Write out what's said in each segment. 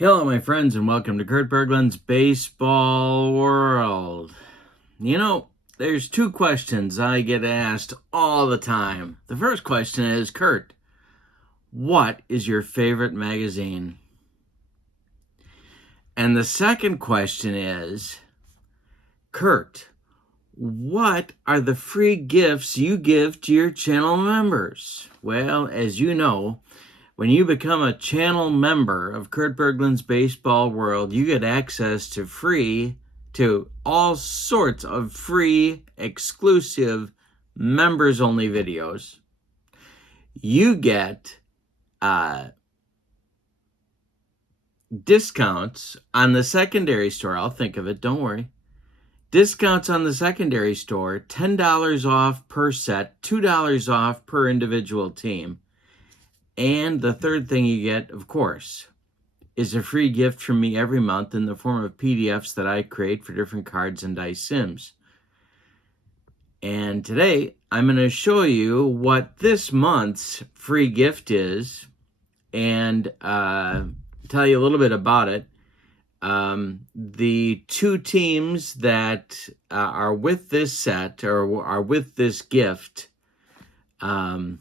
Hello, my friends, and welcome to Kurt Berglund's Baseball World. There's two questions I get asked all the time. The first question is, Kurt, what is your favorite magazine? And the second question is, Kurt, what are the free gifts you give to your channel members? Well, as you know, when you become a channel member of Kurt Berglund's Baseball World, you get access to all sorts of free, exclusive, members-only videos. You get discounts on the secondary store. I'll think of it, don't worry. Discounts on the secondary store, $10 off per set, $2 off per individual team. And the third thing you get, of course, is a free gift from me every month in the form of PDFs that I create for different cards and dice sims. And today, I'm going to show you what this month's free gift is and tell you a little bit about it. The two teams that are with this set or are with this gift are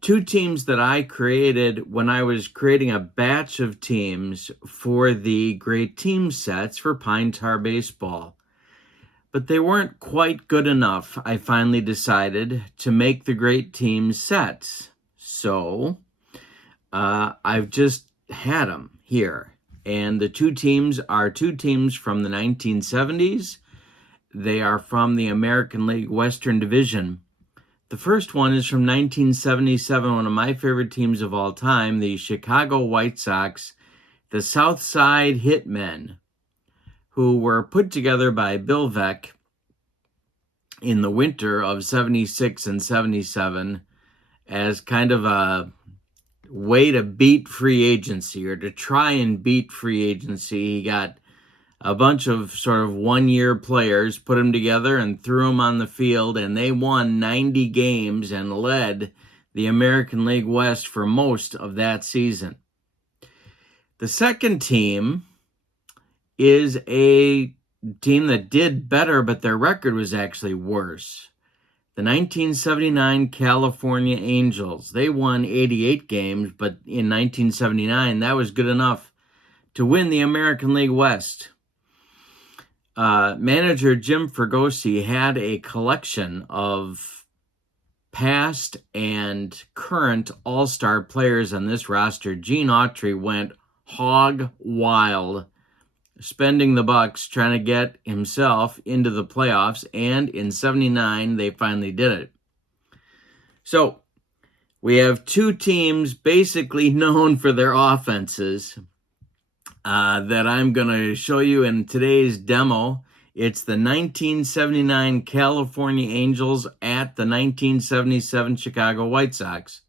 two teams that I created when I was creating a batch of teams for the Great Team sets for Pine Tar Baseball. But they weren't quite good enough. I finally decided to make the Great Team sets. So I've just had them here. And the two teams are two teams from the 1970s. They are from the American League Western Division. The first one is from 1977, one of my favorite teams of all time, the Chicago White Sox, the Southside Hitmen, who were put together by Bill Veeck in the winter of 76 and 77 as kind of a way to beat free agency or to try and beat free agency. He got a bunch of sort of one-year players, put them together and threw them on the field, and they won 90 games and led the American League West for most of that season. The second team is a team that did better, but their record was actually worse. The 1979 California Angels. They won 88 games, but in 1979, that was good enough to win the American League West. Manager Jim Fregosi had a collection of past and current all-star players on this roster. Gene Autry went hog wild, spending the bucks, trying to get himself into the playoffs, and in 79, they finally did it. So, we have two teams basically known for their offenses that I'm going to show you in today's demo. It's the 1979 California Angels at the 1977 Chicago White Sox.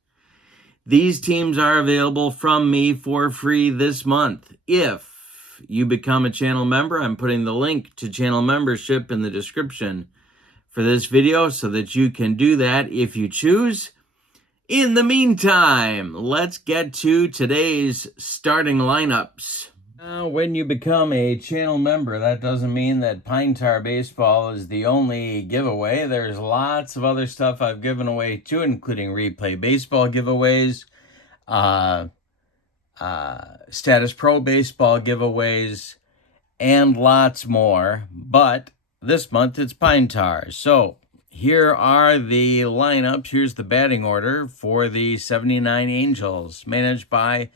These teams are available from me for free this month. If you become a channel member, I'm putting the link to channel membership in the description for this video so that you can do that if you choose. In the meantime, let's get to today's starting lineups. Now, when you become a channel member, that doesn't mean that Pine Tar Baseball is the only giveaway. There's lots of other stuff I've given away too, including replay baseball giveaways, Status Pro baseball giveaways, and lots more. But this month it's Pine Tar. So here are the lineups. Here's the batting order for the 79 Angels, managed by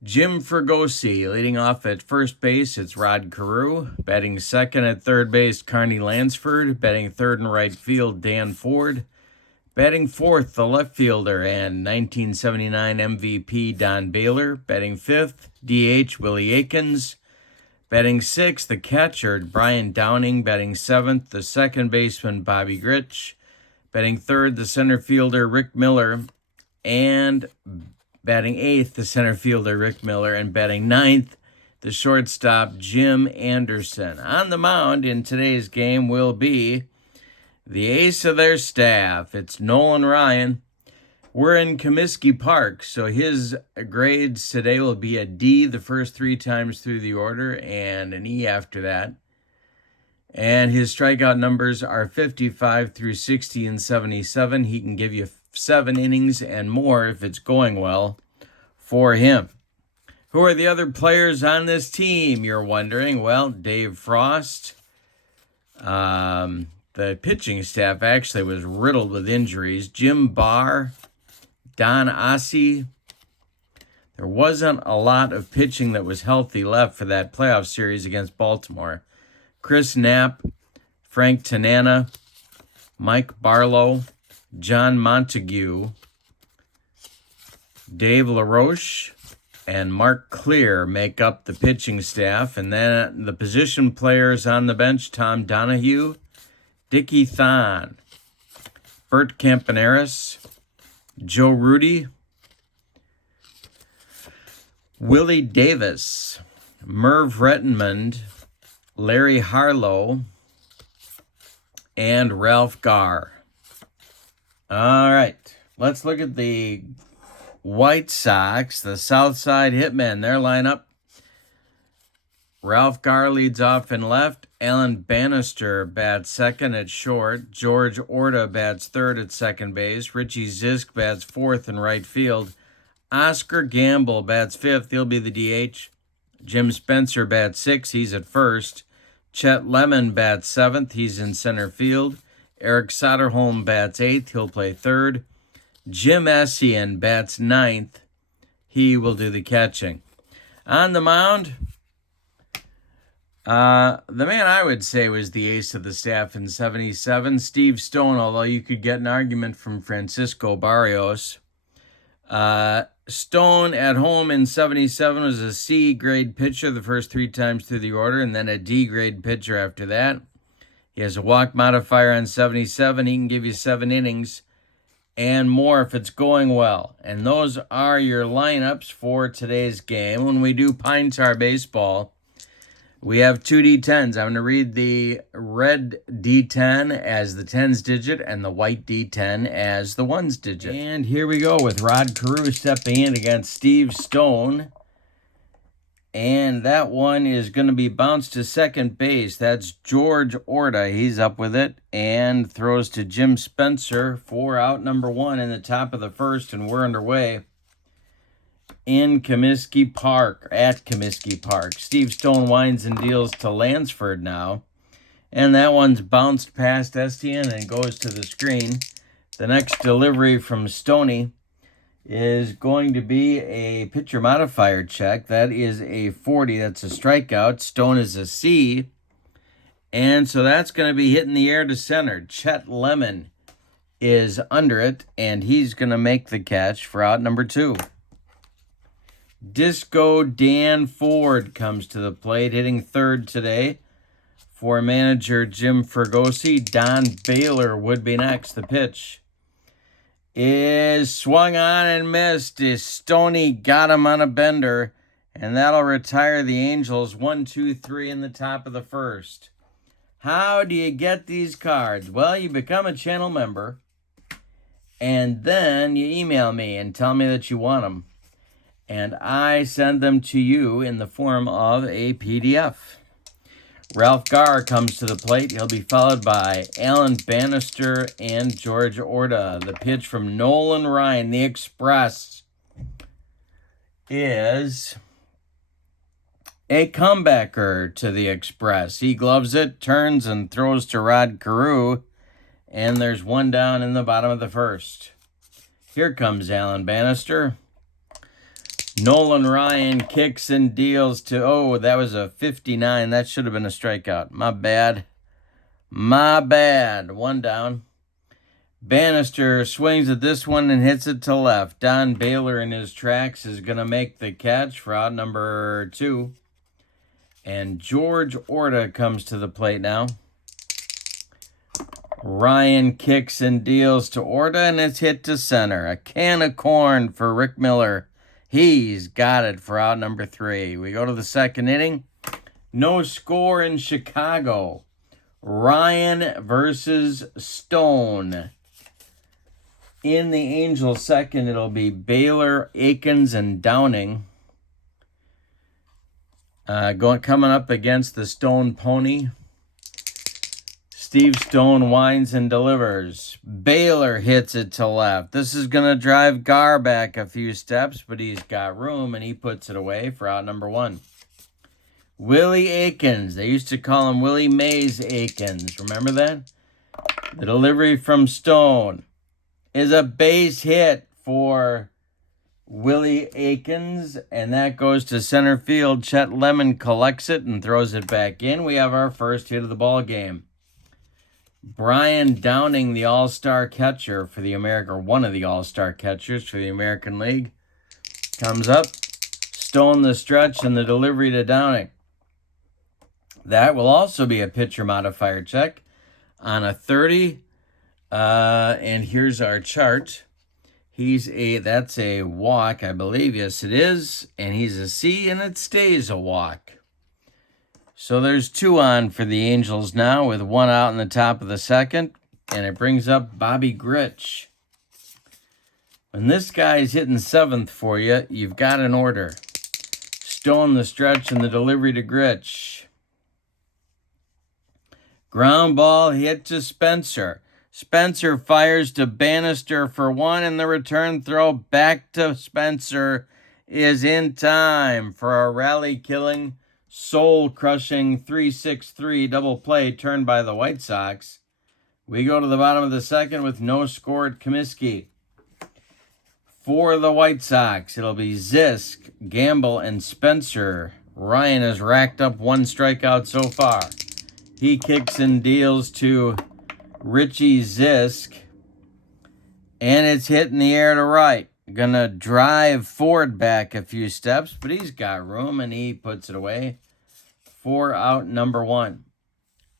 Jim Fregosi. Leading off at first base, it's Rod Carew. Batting second at third base, Carney Lansford. Batting third and right field, Dan Ford. Batting fourth, the left fielder and 1979 MVP Don Baylor. Batting fifth, DH Willie Aikens. Batting sixth, the catcher Brian Downing. Batting seventh, the second baseman Bobby Grich. Batting third, the center fielder Rick Miller. And batting eighth, the center fielder Rick Miller. And batting ninth, the shortstop Jim Anderson. On the mound in today's game will be the ace of their staff. It's Nolan Ryan. We're in Comiskey Park, so his grades today will be a D the first 3 times through the order and an E after that. And his strikeout numbers are 55 through 60 and 77. He can give you 7 innings and more if it's going well for him. Who are the other players on this team, you're wondering? Well, Dave Frost. The pitching staff actually was riddled with injuries. Jim Barr, Don Ossie. There wasn't a lot of pitching that was healthy left for that playoff series against Baltimore. Chris Knapp, Frank Tanana, Mike Barlow, John Montague, Dave LaRoche, and Mark Clear make up the pitching staff. And then the position players on the bench, Tom Donahue, Dickie Thon, Bert Campaneris, Joe Rudy, Willie Davis, Merv Rettenmund, Larry Harlow, and Ralph Garr. All right, let's look at the White Sox, the Southside Hitmen, their lineup. Ralph Garr leads off in left. Alan Bannister bats second at short. George Orta bats third at second base. Richie Zisk bats fourth in right field. Oscar Gamble bats fifth. He'll be the DH. Jim Spencer bats sixth. He's at first. Chet Lemon bats seventh. He's in center field. Eric Soderholm bats eighth. He'll play third. Jim Essien bats ninth. He will do the catching. On the mound, the man I would say was the ace of the staff in 77, Steve Stone, although you could get an argument from Francisco Barrios. Stone at home in 77 was a C grade pitcher the first 3 times through the order, and then a D grade pitcher after that. He has a walk modifier on 77. He can give you 7 innings and more if it's going well. And those are your lineups for today's game. When we do Pine Tar Baseball, we have 2 D10s. I'm going to read the red D10 as the tens digit and the white D10 as the ones digit. And here we go with Rod Carew stepping in against Steve Stone. And that one is going to be bounced to second base. That's George Orta. He's up with it and throws to Jim Spencer for out number 1 in the top of the first, and we're underway in Comiskey Park, at Comiskey Park. Steve Stone winds and deals to Lansford now, and that one's bounced past Estienne and goes to the screen. The next delivery from Stoney is going to be a pitcher modifier check. That is a 40. That's a strikeout. Stone is a C. And so that's going to be hitting the air to center. Chet Lemon is under it, and he's going to make the catch for out number 2. Disco Dan Ford comes to the plate, hitting third today for manager Jim Fregosi. Don Baylor would be next. The pitch is swung on and missed. Stoney got him on a bender, and that'll retire the Angels 1-2-3 in the top of the first. How do you get these cards? Well, you become a channel member, and then you email me and tell me that you want them, and I send them to you in the form of a PDF. Ralph Garr comes to the plate. He'll be followed by Alan Bannister and George Orta. The pitch from Nolan Ryan, the Express, is a comebacker to the Express. He gloves it, turns, and throws to Rod Carew, and there's 1 down in the bottom of the first. Here comes Alan Bannister. Nolan Ryan kicks and deals to, that was a 59. That should have been a strikeout. My bad. 1 down. Bannister swings at this one and hits it to left. Don Baylor in his tracks is going to make the catch for out number 2. And George Orta comes to the plate now. Ryan kicks and deals to Orta, and it's hit to center. A can of corn for Rick Miller. He's got it for out number 3. We go to the second inning. No score in Chicago. Ryan versus Stone. In the Angels second, it'll be Baylor, Akins, and Downing. Coming up against the Stone Pony. Steve Stone winds and delivers. Baylor hits it to left. This is going to drive Gar back a few steps, but he's got room, and he puts it away for out number 1. Willie Akins. They used to call him Willie Mays Akins. Remember that? The delivery from Stone is a base hit for Willie Akins, and that goes to center field. Chet Lemon collects it and throws it back in. We have our first hit of the ball game. Brian Downing, the all-star catcher for the one of the all-star catchers for the American League, comes up. Stone the stretch and the delivery to Downing. That will also be a pitcher modifier check on a 30. And here's our chart. That's a walk, I believe. Yes, it is. And he's a C, and it stays a walk. So there's 2 on for the Angels now, with 1 out in the top of the second. And it brings up Bobby Grich. When this guy's hitting 7th for you, you've got an order. Stone the stretch and the delivery to Grich. Ground ball hit to Spencer. Spencer fires to Bannister for 1, and the return throw back to Spencer is in time for a rally-killing, soul-crushing 3-6-3 double play turned by the White Sox. We go to the bottom of the second with no score at Comiskey. For the White Sox, it'll be Zisk, Gamble, and Spencer. Ryan has racked up 1 strikeout so far. He kicks and deals to Richie Zisk, and it's hit in the air to right. Gonna drive Ford back a few steps, but he's got room, and he puts it away for out number 1.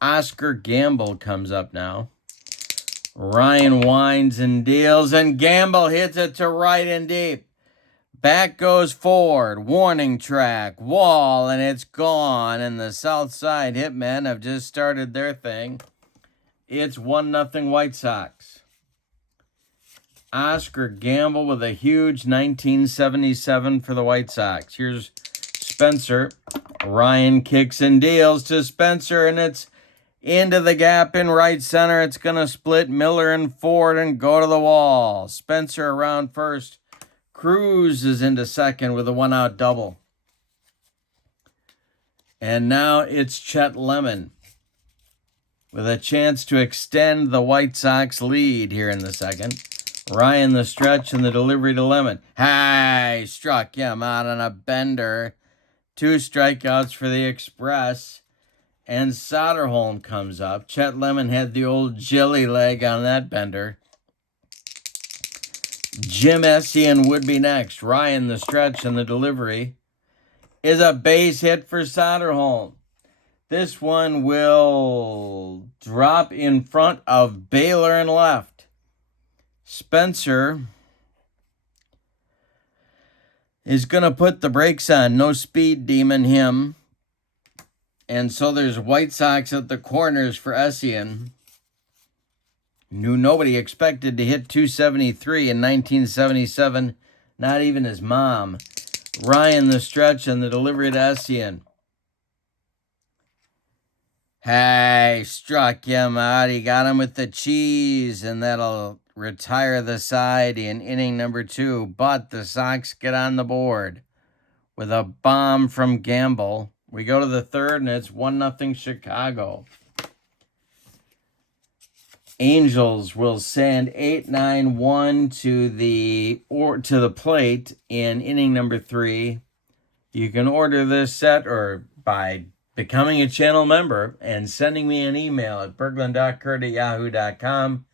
Oscar Gamble comes up now. Ryan winds and deals, and Gamble hits it to right and deep. Back goes Ford, warning track, wall, and it's gone. And the South Side Hitmen have just started their thing. It's 1-0 White Sox. Oscar Gamble with a huge 1977 for the White Sox. Here's Spencer. Ryan kicks and deals to Spencer, and it's into the gap in right center. It's going to split Miller and Ford and go to the wall. Spencer around first. Cruz is into second with a 1-out double. And now it's Chet Lemon with a chance to extend the White Sox lead here in the second. Ryan the stretch and the delivery to Lemon. Hey, struck him out on a bender. 2 strikeouts for the Express. And Soderholm comes up. Chet Lemon had the old jelly leg on that bender. Jim Essien would be next. Ryan the stretch and the delivery is a base hit for Soderholm. This one will drop in front of Baylor and left. Spencer is going to put the brakes on. No speed demon him. And so there's White Sox at the corners for Essien, who nobody expected to hit 273 in 1977, not even his mom. Ryan the stretch and the delivery to Essien. Hey, struck him out. He got him with the cheese, and that'll retire the side in inning number 2. But the Sox get on the board with a bomb from Gamble. We go to the third, and it's 1-0 Chicago. Angels will send 8-9-1 to the plate in inning number 3. You can order this set or by becoming a channel member and sending me an email at berglund.kurt@yahoo.com,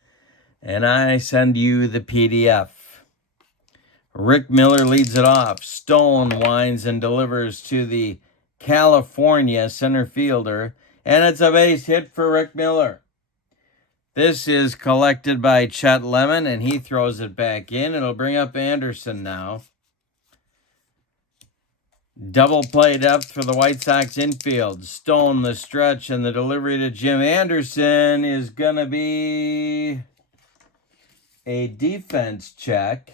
and I send you the PDF. Rick Miller leads it off. Stone winds and delivers to the California center fielder, and it's a base hit for Rick Miller. This is collected by Chet Lemon, and he throws it back in. It'll bring up Anderson now. Double play depth for the White Sox infield. Stone the stretch, and the delivery to Jim Anderson is going to be a defense check.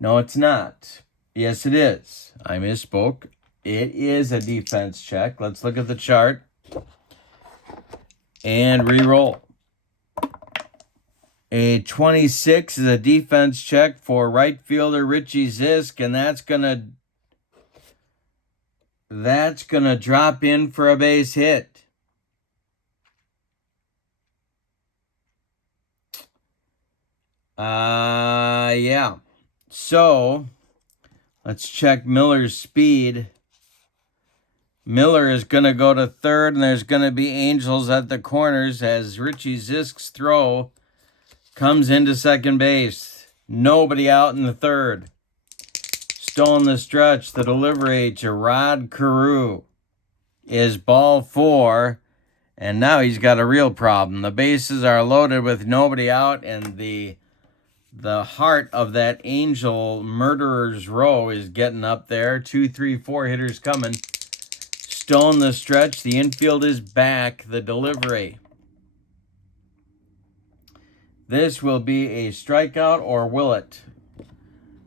No, it's not. Yes, it is. I misspoke. It is a defense check. Let's look at the chart and re-roll. A 26 is a defense check for right fielder Richie Zisk, and that's gonna drop in for a base hit. Yeah. So let's check Miller's speed. Miller is going to go to third, and there's going to be Angels at the corners as Richie Zisk's throw comes into second base. Nobody out in the third. Stone the stretch, the delivery to Rod Carew is ball 4, and now he's got a real problem. The bases are loaded with nobody out, and the heart of that Angel murderer's row is getting up there. 2, 3, 4 hitters coming. Stone the stretch. The infield is back. The delivery. This will be a strikeout, or will it?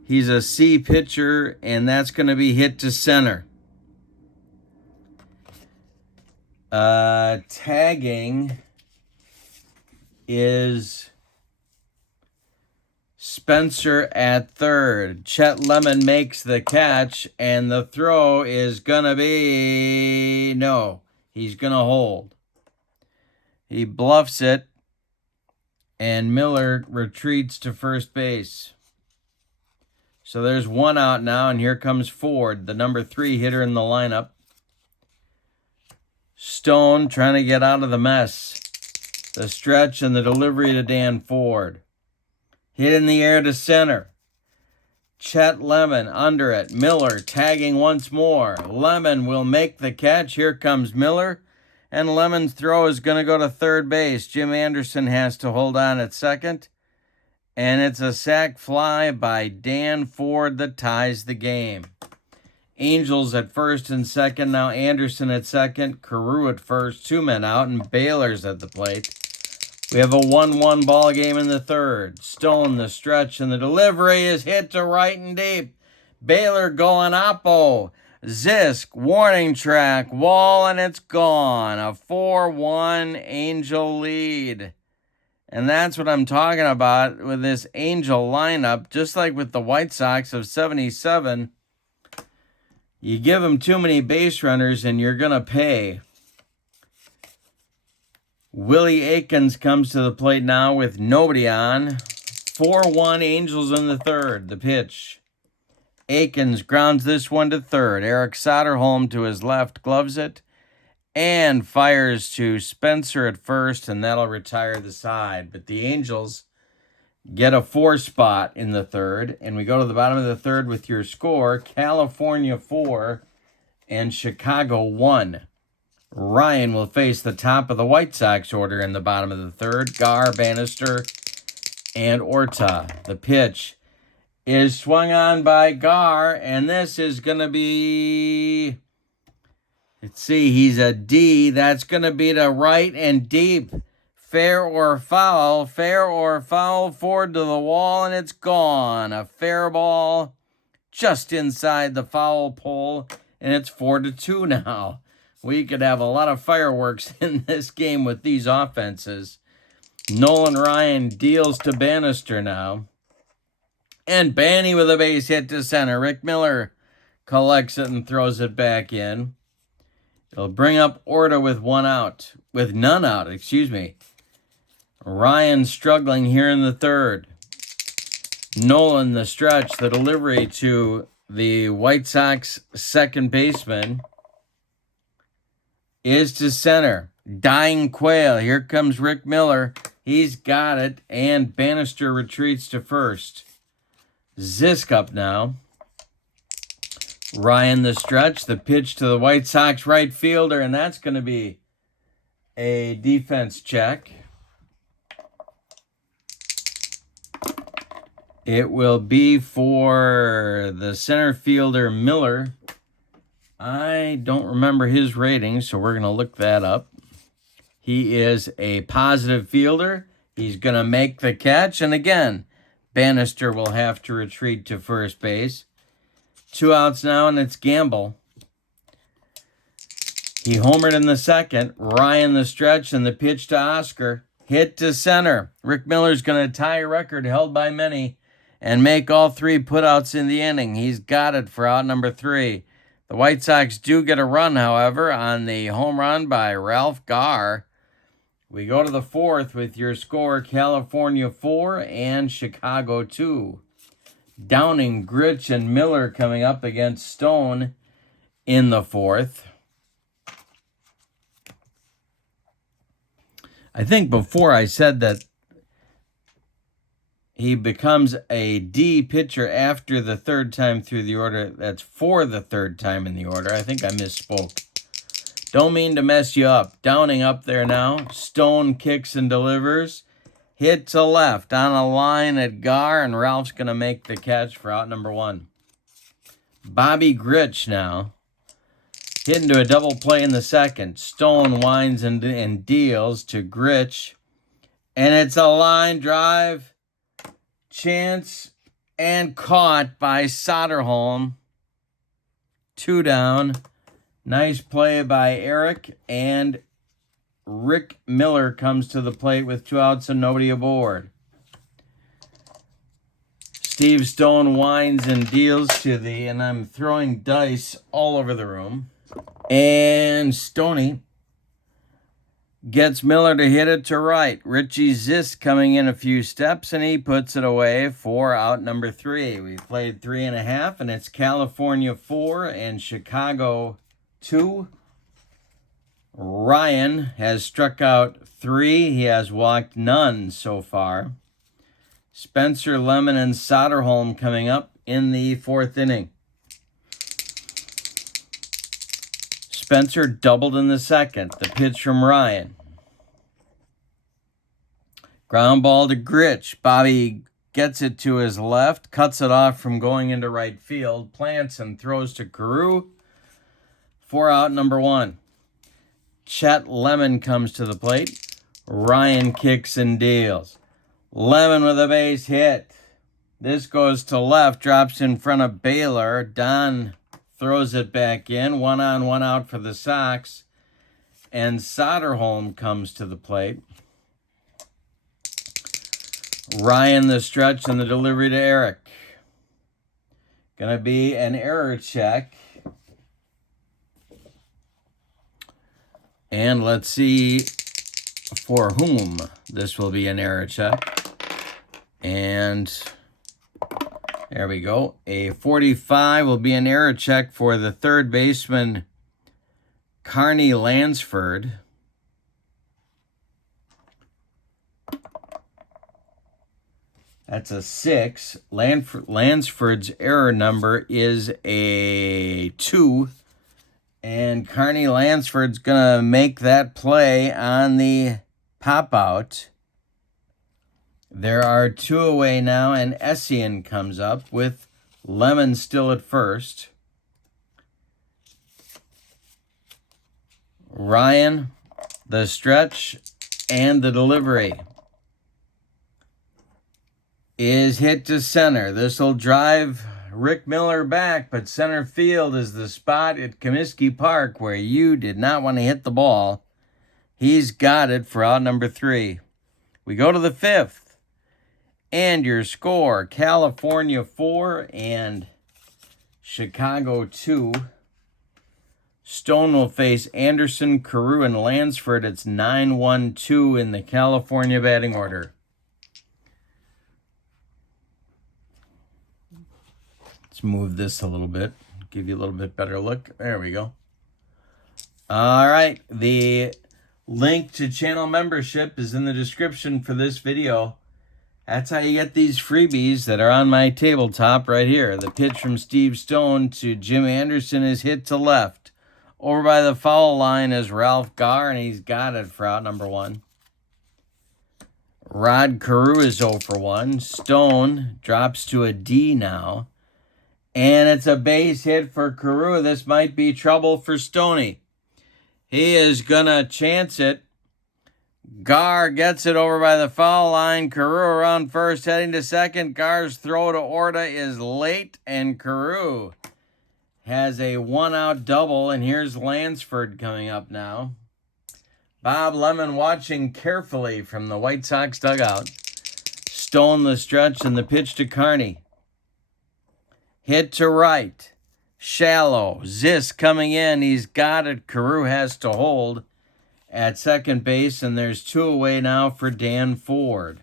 He's a C pitcher, and that's going to be hit to center. Tagging is Spencer at third. Chet Lemon makes the catch, and the throw is going to be... No, he's going to hold. He bluffs it, and Miller retreats to first base. So there's one out now, and here comes Ford, the number 3 hitter in the lineup. Stone trying to get out of the mess. The stretch and the delivery to Dan Ford. Hit in the air to center. Chet Lemon under it. Miller tagging once more. Lemon will make the catch. Here comes Miller. And Lemon's throw is going to go to third base. Jim Anderson has to hold on at second. And it's a sac fly by Dan Ford that ties the game. Angels at first and second. Now Anderson at second. Carew at first. 2 men out. And Baylor's at the plate. We have a 1-1 ball game in the third. Stone the stretch, and the delivery is hit to right and deep. Baylor going oppo. Zisk, warning track, wall, and it's gone. A 4-1 Angel lead. And that's what I'm talking about with this Angel lineup. Just like with the White Sox of 77, you give them too many base runners and you're going to pay. Willie Aikens comes to the plate now with nobody on. 4-1 Angels in the third. The pitch. Aikens grounds this one to third. Eric Soderholm to his left gloves it and fires to Spencer at first, and that'll retire the side. But the Angels get a 4 spot in the third, and we go to the bottom of the third with your score. California 4 and Chicago 1. Ryan will face the top of the White Sox order in the bottom of the third. Gar, Bannister, and Orta. The pitch is swung on by Gar, and this is going to be... Let's see, he's a D. That's going to be to right and deep. Fair or foul. Fair or foul. Forward to the wall, and it's gone. A fair ball just inside the foul pole, and it's 4-2 now. We could have a lot of fireworks in this game with these offenses. Nolan Ryan deals to Bannister now. And Banny with a base hit to center. Rick Miller collects it and throws it back in. It'll bring up Orta with none out, excuse me. Ryan struggling here in the third. Nolan the stretch, the delivery to the White Sox second baseman is to center. Dying quail. Here comes Rick Miller. He's got it. And Bannister retreats to first. Zisk up now. Ryan the stretch. The pitch to the White Sox right fielder. And that's going to be a defense check. It will be for the center fielder Miller. I don't remember his rating, so we're going to look that up. He is a positive fielder. He's going to make the catch. And again, Bannister will have to retreat to first base. 2 outs now, and it's Gamble. He homered in the second. Ryan the stretch, and the pitch to Oscar. Hit to center. Rick Miller's going to tie a record held by many and make all 3 putouts in the inning. He's got it for out number 3. The White Sox do get a run, however, on the home run by Ralph Garr. We go to the 4th with your score, California 4 and Chicago 2. Downing, Grich, and Miller coming up against Stone in the 4th. I think before I said that he becomes a D pitcher after the 3rd time through the order. That's for the 3rd time in the order. I think I misspoke. Don't mean to mess you up. Downing up there now. Stone kicks and delivers. Hit to left on a line at Garr, and Ralph's going to make the catch for out number 1. Bobby Grich now. Hit into a double play in the 2nd. Stone winds and deals to Grich. And it's a line drive. Chance and caught by Soderholm. 2 down. Nice play by Eric, and Rick Miller comes to the plate with 2 outs and nobody aboard. Steve Stone winds and deals to and I'm throwing dice all over the room. And Stoney gets Miller to hit it to right. Richie Zisk coming in a few steps, and he puts it away for out number 3. We played 3.5, and it's California 4 and Chicago 2. Ryan has struck out 3. He has walked none so far. Spencer, Lemon, and Soderholm coming up in the 4th inning. Spencer doubled in the 2nd. The pitch from Ryan. Ground ball to Grich. Bobby gets it to his left, cuts it off from going into right field, plants and throws to Carew for out number 1. Chet Lemon comes to the plate. Ryan kicks and deals. Lemon with a base hit. This goes to left, drops in front of Baylor. Don throws it back in. 1 on, 1 out for the Sox. And Soderholm comes to the plate. Ryan the stretch and the delivery to Eric. Gonna be an error check. And let's see for whom this will be an error check. And there we go. A 45 will be an error check for the 3rd baseman, Carney Lansford. That's a 6. Lansford's error number is a 2. And Carney Lansford's going to make that play on the pop-out. There are 2 away now, and Essien comes up with Lemon still at first. Ryan, the stretch, and the delivery is hit to center. This will drive Rick Miller back, but center field is the spot at Comiskey Park where you did not want to hit the ball. He's got it for out number 3. We go to the 5th. And your score, California 4 and Chicago 2. Stone will face Anderson, Carew, and Lansford. It's 9-1-2 in the California batting order. Let's move this a little bit, give you a little bit better look. There we go. All right, the link to channel membership is in the description for this video. That's how you get these freebies that are on my tabletop right here. The pitch from Steve Stone to Jim Anderson is hit to left. Over by the foul line is Ralph Garr, and he's got it for out number 1. Rod Carew is 0 for 1. Stone drops to a D now. And it's a base hit for Carew. This might be trouble for Stoney. He is going to chance it Gar gets it over by the foul line. Carew around first, heading to second. Gar's throw to Orta is late, and Carew has a one-out double. And here's Lansford coming up now. Bob Lemon watching carefully from the White Sox dugout. Stone the stretch and the pitch to Carney. Hit to right. Shallow. Zisk coming in. He's got it. Carew has to hold at second base, and there's two away now for Dan Ford.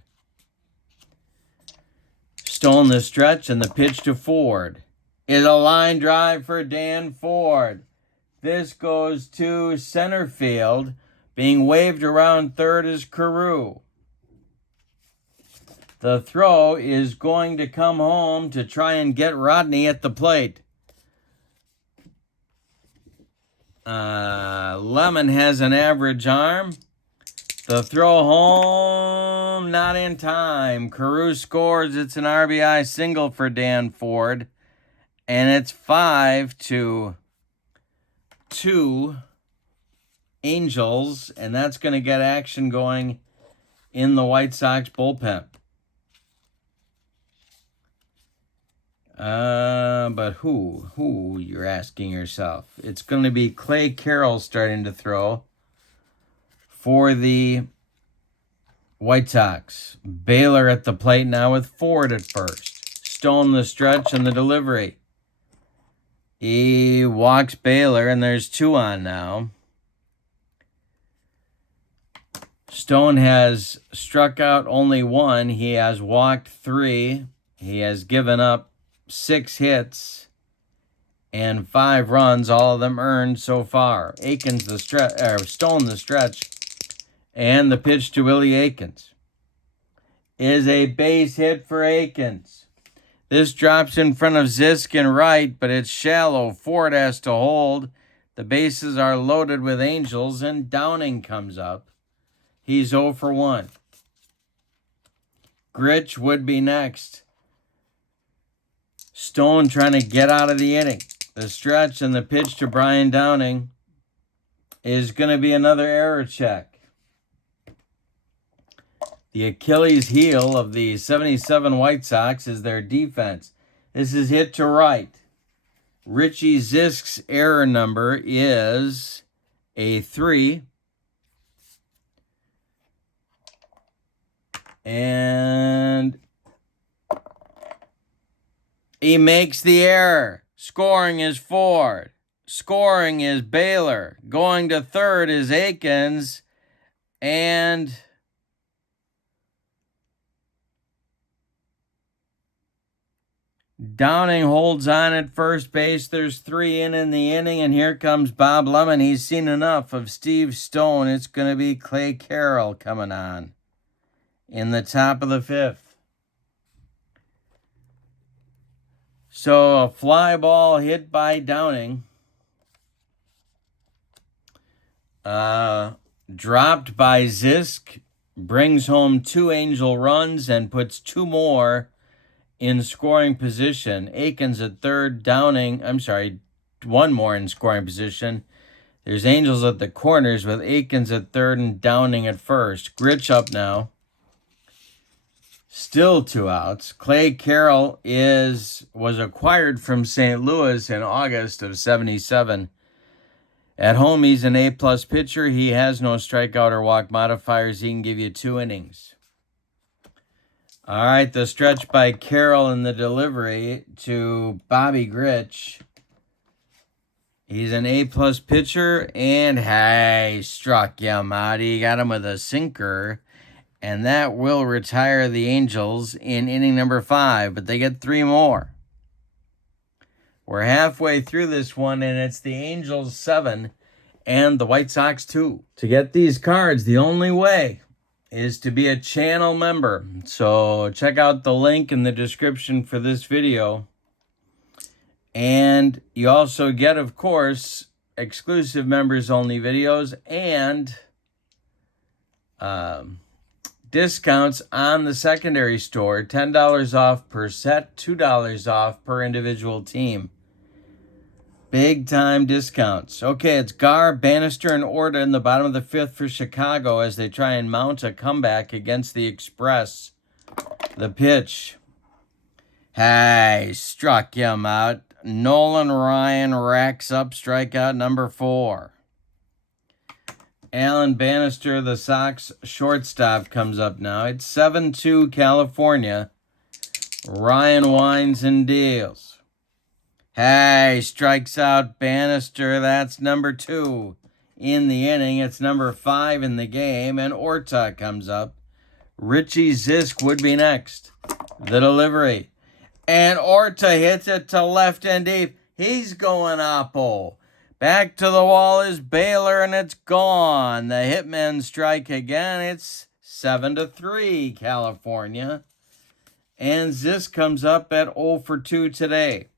Stone the stretch and the pitch to Ford is a line drive for Dan Ford. This goes to center field. Being waved around third is Carew. The throw is going to come home to try and get Rodney at the plate. Lemon has an average arm. The throw home, not in time. Carew scores. It's an RBI single for Dan Ford. And it's 5-2 Angels. And that's going to get action going in the White Sox bullpen. But who, you're asking yourself. It's going to be Clay Carroll starting to throw for the White Sox. Baylor at the plate now with Ford at first. Stone the stretch and the delivery. He walks Baylor, and there's two on now. Stone has struck out only one. He has walked 3. He has given up 6 hits and 5 runs, all of them earned so far. Stone the stretch, and the pitch to Willie Aikens is a base hit for Aikens. This drops in front of Zisk and right, but it's shallow. Ford has to hold. The bases are loaded with Angels, and Downing comes up. He's 0 for 1. Grich would be next. Stone trying to get out of the inning. The stretch and the pitch to Brian Downing is going to be another error check. The Achilles heel of the 77 White Sox is their defense. This is hit to right. Richie Zisk's error number is a 3. And he makes the error. Scoring is Ford. Scoring is Baylor. Going to third is Aikens. And Downing holds on at first base. There's 3 in the inning, and here comes Bob Lemon. He's seen enough of Steve Stone. It's going to be Clay Carroll coming on in the top of the 5th. So a fly ball hit by Downing. Dropped by Zisk. Brings home 2 Angel runs and puts 2 more in scoring position. Aikens at third. 1 more in scoring position. There's Angels at the corners with Aikens at third and Downing at first. Grich up now. Still 2 outs. Clay Carroll was acquired from St. Louis in August of 77. At home, he's an A-plus pitcher. He has no strikeout or walk modifiers. He can give you 2 innings. All right, the stretch by Carroll and the delivery to Bobby Grich. He's an A-plus pitcher, and struck him out. He got him with a sinker. And that will retire the Angels in inning number 5. But they get 3 more. We're halfway through this one, and it's the Angels 7 and the White Sox 2. To get these cards, the only way is to be a channel member. So check out the link in the description for this video. And you also get, of course, exclusive members-only videos and discounts on the secondary store. $10 off per set, $2 off per individual team. Big time discounts. Okay, it's Gar, Bannister, and Orta in the bottom of the fifth for Chicago as they try and mount a comeback against the Express. The pitch. Hey, struck him out. Nolan Ryan racks up strikeout number 4. Alan Bannister, the Sox shortstop, comes up now. It's 7-2 California. Ryan winds and deals. Hey, strikes out Bannister. That's number 2 in the inning. It's number 5 in the game. And Orta comes up. Richie Zisk would be next. The delivery. And Orta hits it to left and deep. He's going oppo. Back to the wall is Baylor, and it's gone. The hitmen strike again. It's 7-3 California. And Zisk comes up at 0 for 2 today.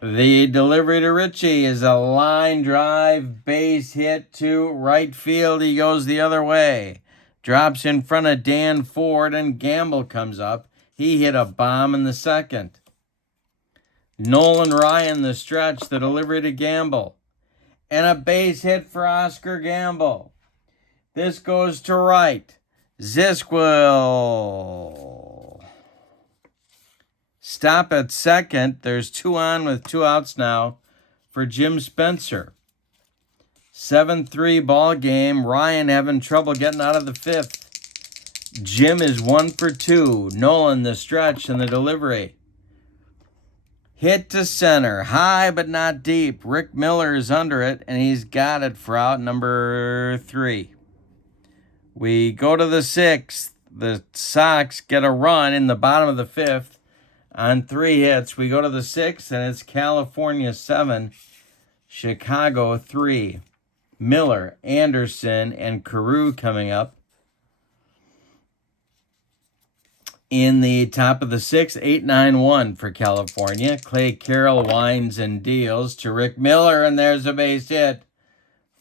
The delivery to Richie is a line drive, base hit to right field. He goes the other way. Drops in front of Dan Ford, and Gamble comes up. He hit a bomb in the second. Nolan Ryan, the stretch, the delivery to Gamble. And a base hit for Oscar Gamble. This goes to right. Zisk will stop at second. There's 2 on with 2 outs now for Jim Spencer. 7-3 ball game. Ryan having trouble getting out of the fifth. Jim is 1 for 2. Nolan, the stretch, and the delivery. Hit to center. High but not deep. Rick Miller is under it, and he's got it for out number 3. We go to the 6th. The Sox get a run in the bottom of the 5th on 3 hits. We go to the 6th, and it's California 7, Chicago 3. Miller, Anderson, and Carew coming up. In the top of the 6th, 8-9-1 for California. Clay Carroll winds and deals to Rick Miller, and there's a base hit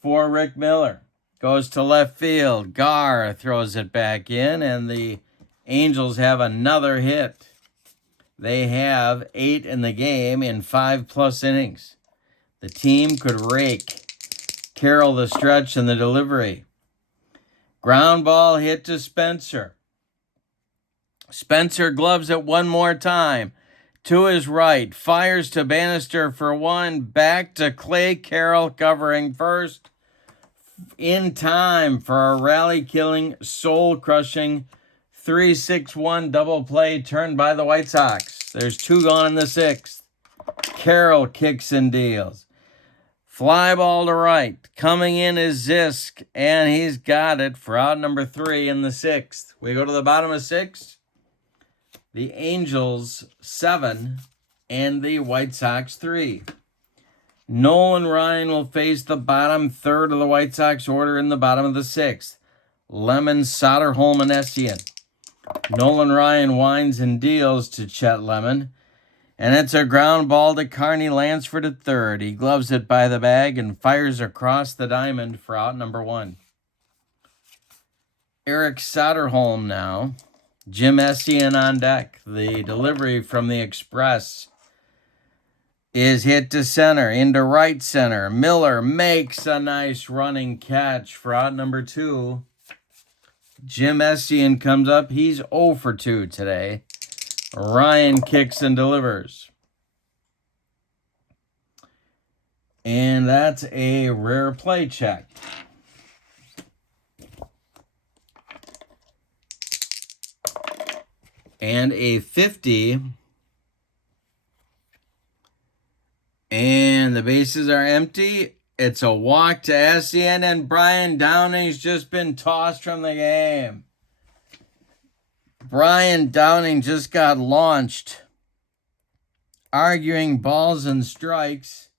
for Rick Miller. Goes to left field. Gar throws it back in, and the Angels have another hit. They have 8 in the game in 5+ innings. The team could rake. Carroll, the stretch, and the delivery. Ground ball hit to Spencer. Spencer gloves it one more time. To his right. Fires to Bannister for 1. Back to Clay Carroll covering first. In time for a rally-killing, soul-crushing 3-6-1 double play turned by the White Sox. There's 2 gone in the 6th. Carroll kicks and deals. Fly ball to right. Coming in is Zisk, and he's got it for out number 3 in the 6th. We go to the bottom of 6. The Angels 7 and the White Sox 3. Nolan Ryan will face the bottom third of the White Sox order in the bottom of the 6th. Lemon, Soderholm, and Essien. Nolan Ryan winds and deals to Chet Lemon. And it's a ground ball to Carney Lansford at third. He gloves it by the bag and fires across the diamond for out number 1. Eric Soderholm now. Jim Essien on deck. The delivery from the Express is hit to center, into right center. Miller makes a nice running catch for out number 2. Jim Essien comes up. He's 0 for 2 today. Ryan kicks and delivers. And that's a rare play check. And a 50. And the bases are empty. It's a walk to Essien, and Brian Downing's just been tossed from the game. Brian Downing just got launched, arguing balls and strikes.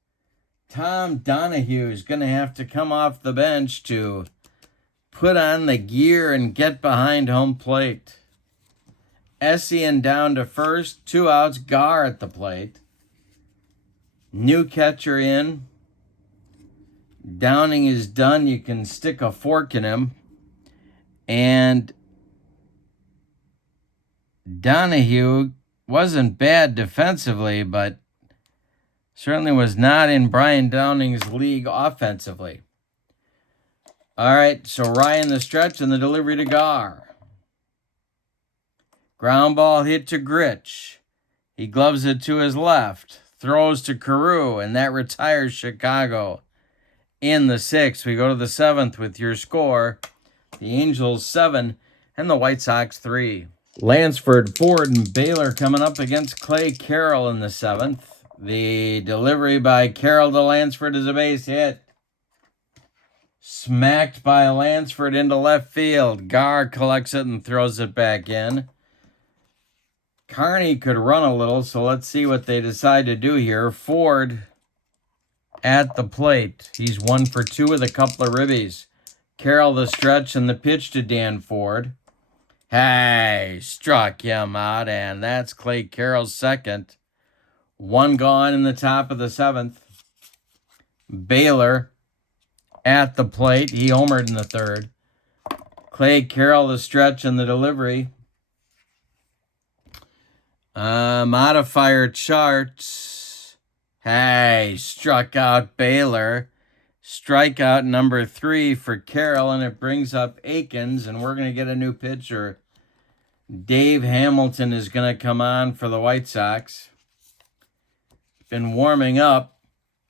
Tom Donahue is going to have to come off the bench to put on the gear and get behind home plate. Essien down to first, 2 outs, Gar at the plate. New catcher in. Downing is done. You can stick a fork in him. And Donahue wasn't bad defensively, but Certainly was not in Brian Downing's league offensively. All right, so Ryan the stretch and the delivery to Gar. Ground ball hit to Gritch. He gloves it to his left. Throws to Carew, and that retires Chicago. In the 6th, we go to the 7th with your score. The Angels 7 and the White Sox 3. Lansford, Ford, and Baylor coming up against Clay Carroll in the 7th. The delivery by Carroll to Lansford is a base hit. Smacked by Lansford into left field. Gar collects it and throws it back in. Carney could run a little, so let's see what they decide to do here. Ford at the plate. He's 1 for 2 with a couple of ribbies. Carroll the stretch and the pitch to Dan Ford. Hey, struck him out, and that's Clay Carroll's second. 1 gone in the top of the 7th. Baylor at the plate. He homered in the 3rd. Clay Carroll the stretch and the delivery. Modifier charts. Hey, struck out Baylor. Strikeout number 3 for Carroll, and it brings up Akins, and we're going to get a new pitcher. Dave Hamilton is going to come on for the White Sox. Been warming up,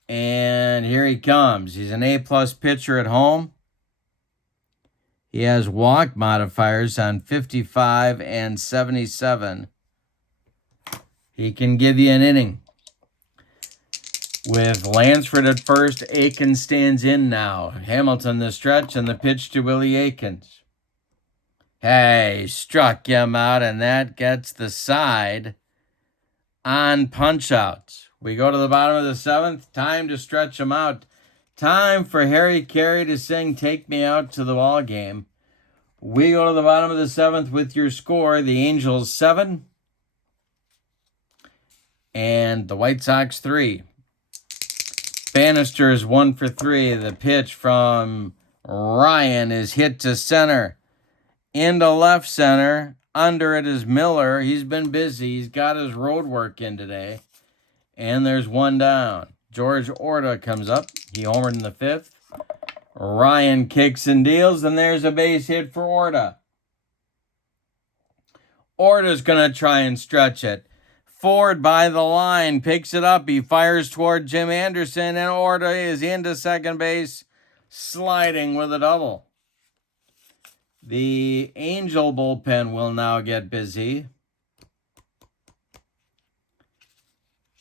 and here he comes. He's an A-plus pitcher at home. He has walk modifiers on 55 and 77. He can give you an inning. With Lansford at first, Akins stands in now. Hamilton the stretch and the pitch to Willie Akins. Hey, struck him out, and that gets the side on punch-outs. We go to the bottom of the 7th. Time to stretch him out. Time for Harry Carey to sing Take Me Out to the Ball Game. We go to the bottom of the 7th with your score. The Angels 7 and the White Sox 3. Bannister is 1 for 3. The pitch from Ryan is hit to center. Into left center. Under it is Miller. He's been busy. He's got his road work in today. And there's 1 down. George Orta comes up. He homered in the 5th. Ryan kicks and deals, and there's a base hit for Orta. Orta's going to try and stretch it. Ford by the line, picks it up. He fires toward Jim Anderson, and Orta is into second base, sliding with a double. The Angel bullpen will now get busy.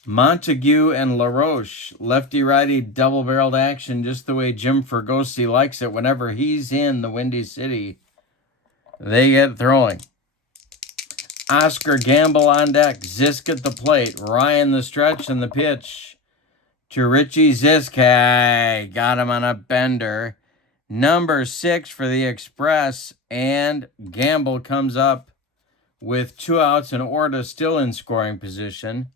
Montague and LaRoche, lefty-righty double-barreled action, just the way Jim Fergosi likes it. Whenever he's in the Windy City, they get throwing. Oscar Gamble on deck. Zisk at the plate. Ryan the stretch and the pitch to Richie Zisk. Hey, got him on a bender. Number 6 for the Express, and Gamble comes up with 2 outs and Orta still in scoring position.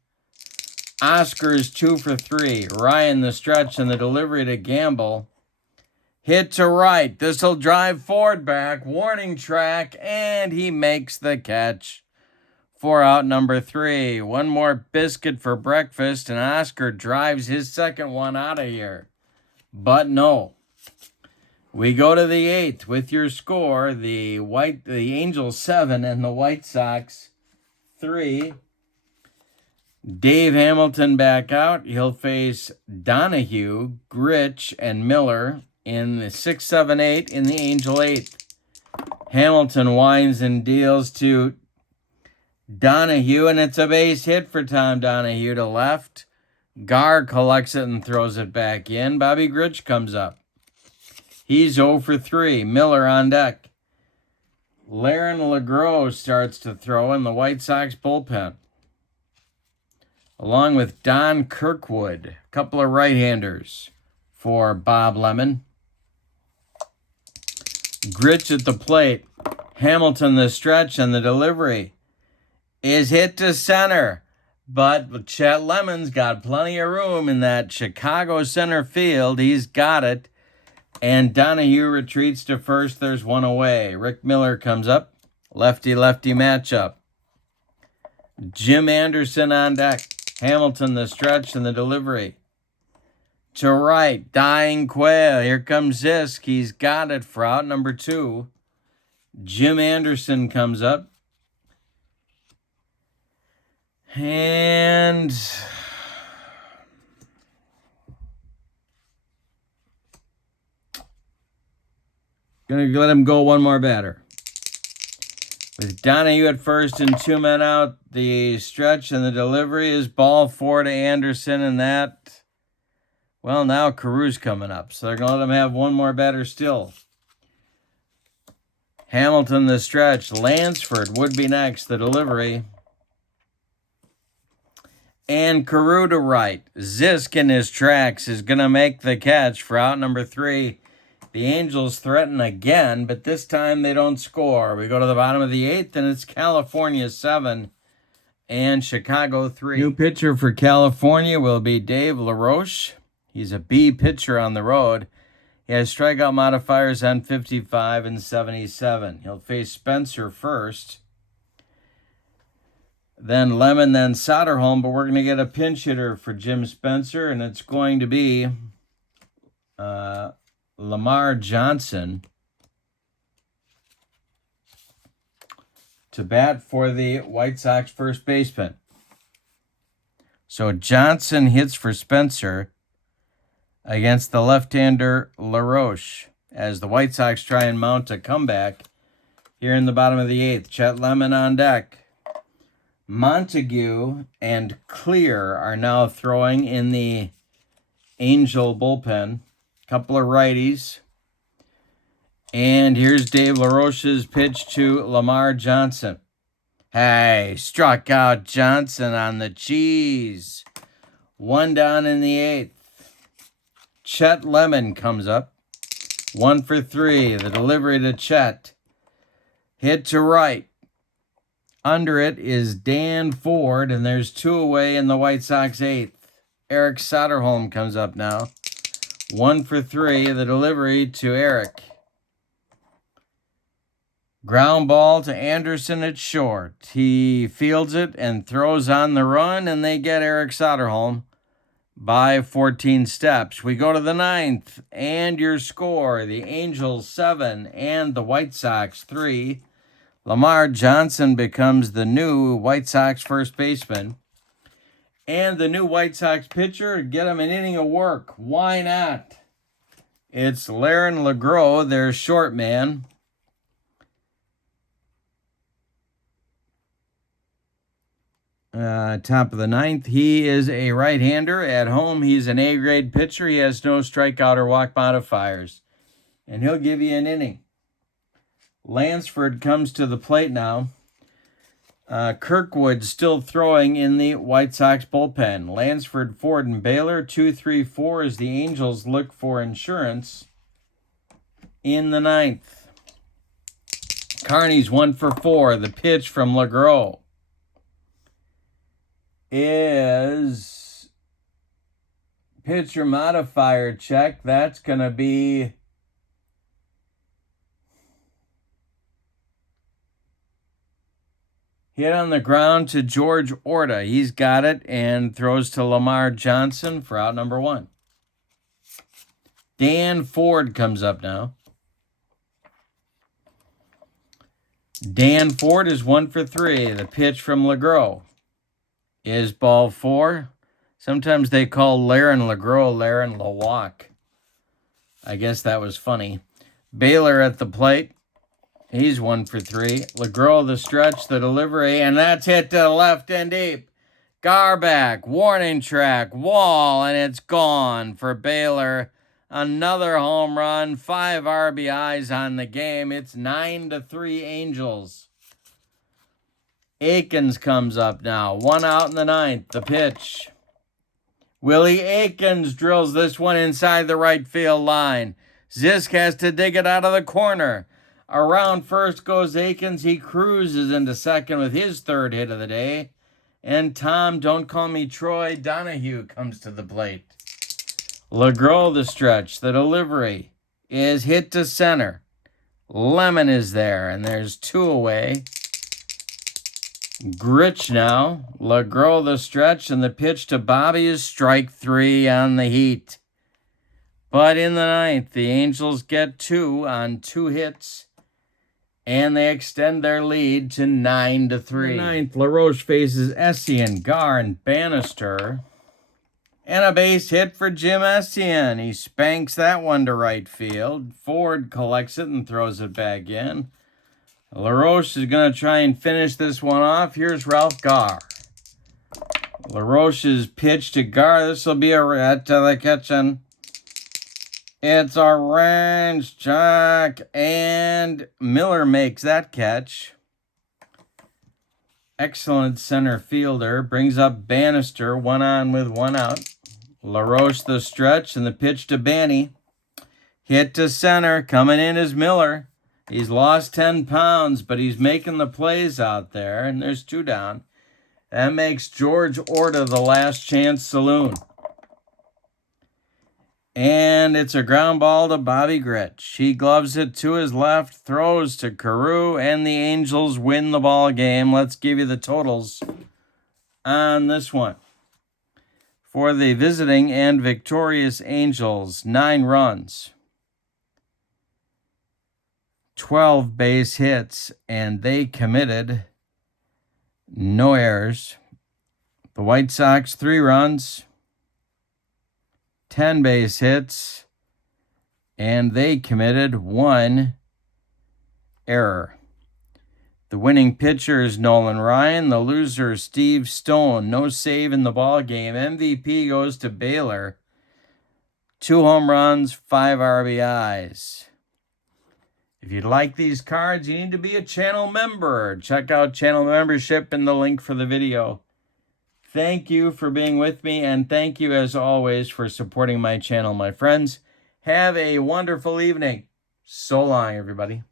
Oscar's 2 for 3. Ryan the stretch and the delivery to Gamble. Hit to right. This'll drive Ford back. Warning track, and he makes the catch. 4 out number 3. 1 more biscuit for breakfast, and Oscar drives his second one out of here. But no. We go to the 8th with your score. The Angels 7 and the White Sox 3. Dave Hamilton back out. He'll face Donahue, Gritch, and Miller in the 6, 7, 8 in the Angel 8th. Hamilton winds and deals to Donahue, and it's a base hit for Tom Donahue to left. Gar collects it and throws it back in. Bobby Gritch comes up. He's 0 for 3. Miller on deck. Laren LeGros starts to throw in the White Sox bullpen, along with Don Kirkwood, a couple of right-handers for Bob Lemon. Gritch at the plate. Hamilton the stretch, and the delivery is hit to center. But Chet Lemon's got plenty of room in that Chicago center field. He's got it. And Donahue retreats to first. There's 1 away. Rick Miller comes up. Lefty-lefty matchup. Jim Anderson on deck. Hamilton the stretch and the delivery. To right, Dying Quail. Here comes Zisk. He's got it for out number 2. Jim Anderson comes up. And going to let him go one more batter. With Donahue at first and 2 men out, the stretch and the delivery is ball 4 to Anderson, and that, well, now Carew's coming up, so they're going to let him have one more batter still. Hamilton the stretch, Lansford would be next, the delivery. And Carew to right. Zisk in his tracks is going to make the catch for out number 3. The Angels threaten again, but this time they don't score. We go to the bottom of the 8th, and it's California 7 and Chicago 3. New pitcher for California will be Dave LaRoche. He's a B pitcher on the road. He has strikeout modifiers on 55 and 77. He'll face Spencer first, then Lemon, then Soderholm, but we're going to get a pinch hitter for Jim Spencer, and it's going to be Lamar Johnson to bat for the White Sox first baseman. So Johnson hits for Spencer against the left-hander LaRoche as the White Sox try and mount a comeback here in the bottom of the 8th. Chet Lemon on deck. Montague and Clear are now throwing in the Angel bullpen. Couple of righties. And here's Dave LaRoche's pitch to Lamar Johnson. Hey, struck out Johnson on the cheese. 1 down in the 8th. Chet Lemon comes up. 1 for 3. The delivery to Chet. Hit to right. Under it is Dan Ford, and there's 2 away in the White Sox 8th. Eric Soderholm comes up now. 1 for 3. The delivery to Eric. Ground ball to Anderson at short. He fields it and throws on the run, and they get Eric Soderholm by 14 steps. We go to the 9th, and your score, the Angels 7 and the White Sox 3. Lamar Johnson becomes the new White Sox first baseman. And the new White Sox pitcher, get him an inning of work. Why not? It's Laren LeGros, their short man. Top of the 9th. He is a right-hander. At home, he's an A-grade pitcher. He has no strikeout or walk modifiers. And he'll give you an inning. Lansford comes to the plate now. Kirkwood still throwing in the White Sox bullpen. Lansford, Ford, and Baylor, 2, 3, 4 as the Angels look for insurance in the 9th. Carney's 1 for 4. The pitch from LeGros is pitcher modifier check. That's going to be hit on the ground to George Orta. He's got it and throws to Lamar Johnson for out number 1. Dan Ford comes up now. Dan Ford is 1 for 3. The pitch from LeGros is ball 4. Sometimes they call Laren LeGros Laren LeWalk. I guess that was funny. Baylor at the plate. He's 1 for 3. LeGros the stretch, the delivery, and that's hit to the left and deep. Garback, warning track, wall, and it's gone for Baylor. Another home run, 5 RBIs on the game. It's 9-3 Angels. Akins comes up now. 1 out in the 9th. The pitch. Willie Akins drills this one inside the right field line. Zisk has to dig it out of the corner. Around first goes Akins. He cruises into second with his 3rd hit of the day. And Tom, don't call me Troy, Donahue comes to the plate. LeGros the stretch. The delivery is hit to center. Lemon is there, and there's 2 away. Grich now. LeGros the stretch, and the pitch to Bobby is strike 3 on the Heat. But in the ninth, the Angels get 2 on 2 hits, and they extend their lead to 9-3. In the ninth, LaRoche faces Essien, Gar, and Bannister. And a base hit for Jim Essien. He spanks that one to right field. Ford collects it and throws it back in. LaRoche is going to try and finish this one off. Here's Ralph Gar. LaRoche's pitch to Gar. This will be a red to the kitchen. It's a range check, and Miller makes that catch. Excellent center fielder. Brings up Bannister, 1 on with 1 out. LaRoche the stretch, and the pitch to Banny. Hit to center. Coming in is Miller. He's lost 10 pounds, but he's making the plays out there, and there's 2 down. That makes George Orta the last chance saloon. And it's a ground ball to Bobby Grich. He gloves it to his left, throws to Carew, and the Angels win the ball game. Let's give you the totals on this one. For the visiting and victorious Angels, 9 runs, 12 base hits, and they committed no errors. The White Sox, 3 runs, 10 base hits, and they committed 1 error. The winning pitcher is Nolan Ryan. The loser, Steve Stone. No save in the ball game. MVP goes to Baylor. 2 home runs, 5 RBIs. If you'd like these cards, you need to be a channel member. Check out channel membership in the link for the video. Thank you for being with me, and thank you, as always, for supporting my channel, my friends. Have a wonderful evening. So long, everybody.